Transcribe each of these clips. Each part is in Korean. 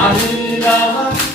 아름다운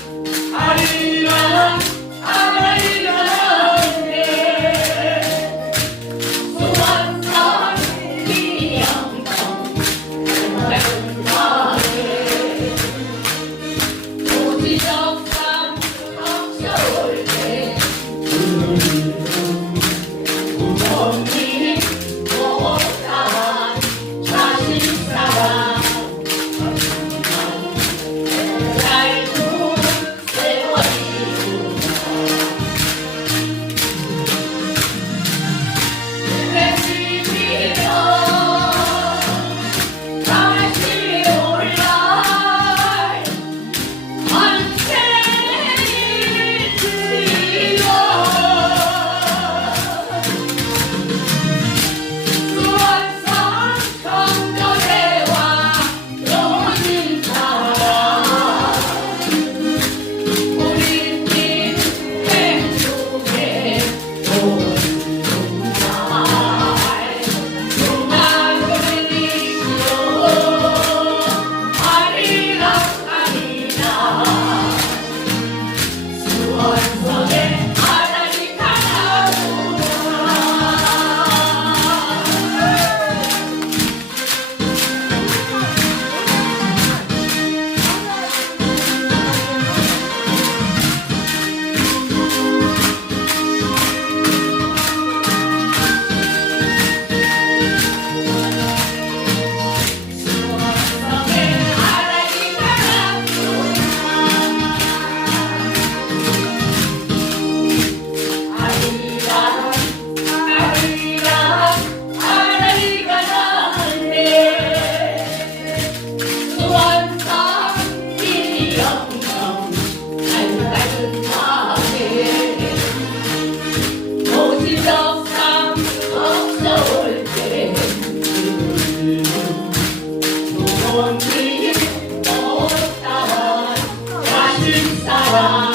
Lord.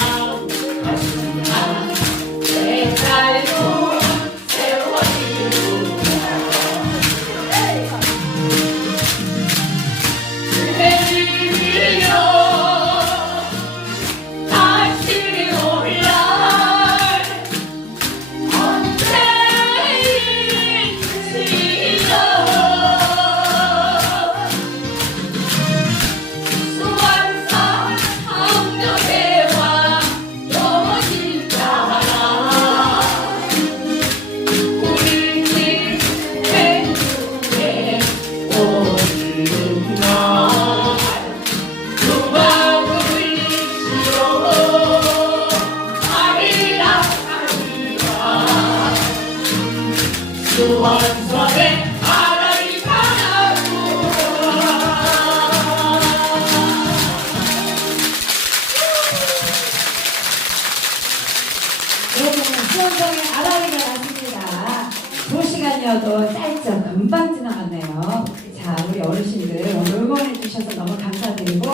수원성의 아라비가 났습니다. 두 시간이어도 짧죠. 금방 지나갔네요. 자, 우리 어르신들 오늘 응원해 주셔서 너무 감사드리고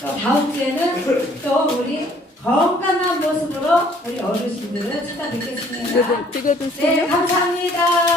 또 다음 주에는 또 우리 건강한 모습으로 우리 어르신들을 찾아뵙겠습니다. 네, 감사합니다.